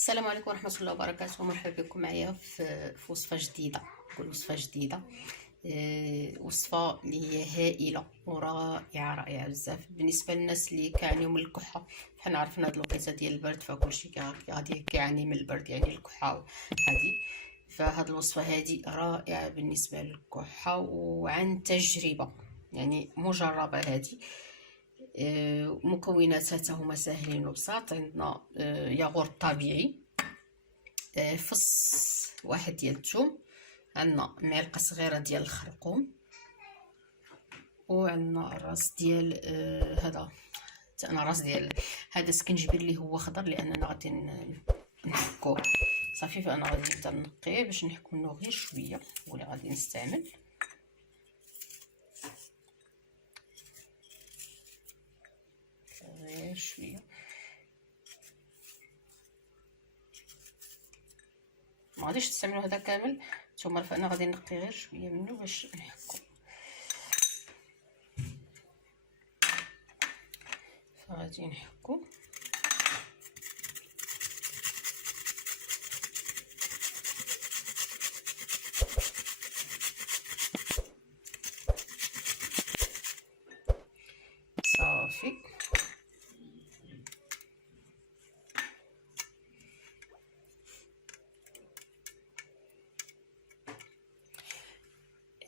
السلام عليكم ورحمة الله وبركاته. مرحبا بكم معايا في وصفة جديدة. نقول وصفة جديدة، وصفة اللي هي هائلة ورائعة رائعة بزاف بالنسبة للناس اللي كيعانيو من الكحة. حنا عرفنا هاد الوقيته ديال البرد، فكلشي غادي كيعاني من البرد، يعني الكحة هادي. فهاد الوصفة هادي رائعة بالنسبة للكحة وعن تجربة، يعني مجربة هادي. مكوناتها حتى هما ساهلين وبساط. عندنا ياغورت طبيعي، فص واحد ديال الثوم، عندنا معلقه صغيره ديال الخرقوم، وعندنا راس ديال انا راس ديال هذا سكنجبير اللي هو خضر، لاننا غادي نحكوه صافي. فانا غادي نبدا نقيه باش نحكو منه غير شويه، ولا غادي نستعمل غير شويه. ما غاديش تستعملوا هذا كامل نتوما، فانا غادي نقي غير شويه منه باش نحكو. فغادي نحكو صافي.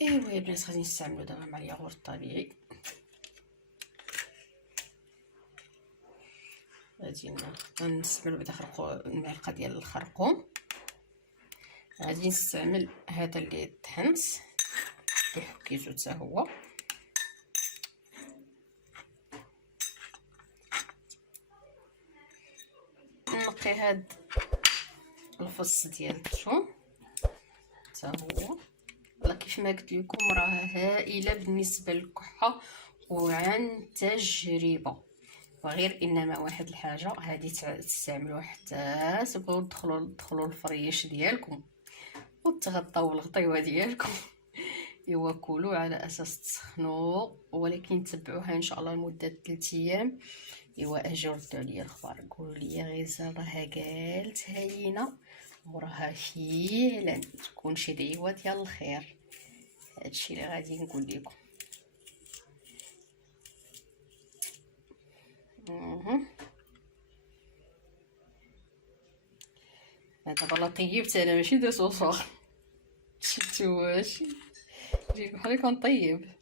ايوا يا بنات، غادي نستعملو دابا مع الياغورت الطبيعي. غادي نستعملو بعدا المعلقه ديال الخرقوم. غادي نستعمل هذا اللي طحنت اللي حكيتو حتى هو. نقي هاد الفص ديال الثوم حتى هو. والله كيف ما قلت لكم راه هائله بالنسبه للكحه وعن تجربه. وغير انما واحد الحاجه هذه تستعملوها حتى تدخلوا الفريش ديالكم وتغطاو الغطيوه ديالكم. ايوا كلوا على اساس تسخنوا، ولكن تبعوها ان شاء الله لمده 3 ايام. ايوا اجي ردوا عليا الخبر، قولوا لي غيزه راها قالت هاينه وراها فعلا تكون شي دعوه ديال الخير. هادشي اللي غادي نقول لكم. هذا بلا طيبت انا، ماشي درت وصفه. شفتوا واش جيت بحال كنطيب.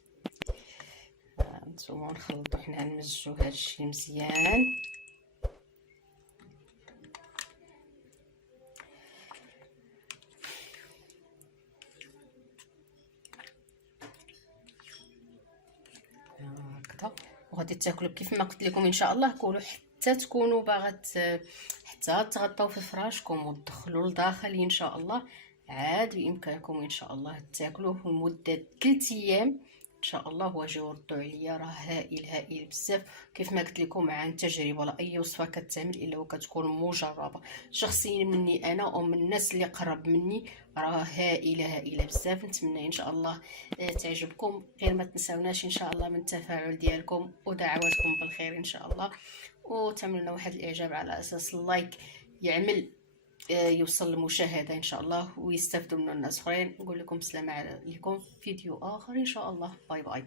نتوما نخلطو حنا نمزجو هادشي مزيان. هكذا وغادي تاكلوا كيف ما قلت لكم ان شاء الله. كلوا حتى تكونوا باغا حتى تغطاو في فراشكم وتدخلوا لداخل ان شاء الله. عاد بامكانكم ان شاء الله تاكلوه لمده 3 ايام ان شاء الله. واجيو ردوا عليا، راه هائل بزاف. كيف ما قلت لكم عن تجربه، ولا اي وصفه كتعمل الا وكتكون مجربه شخصيا مني انا ومن الناس اللي قرب مني، راه هائله بزاف. نتمنى ان شاء الله تعجبكم. غير ما تنساوناش ان شاء الله من التفاعل ديالكم ودعواتكم بالخير ان شاء الله، وتعملوا لنا واحد الاعجاب على اساس اللايك يعمل يوصل للمشاهده ان شاء الله ويستافدوا منه الناس اخرين. نقول لكم السلام عليكم، فيديو اخر ان شاء الله. باي باي.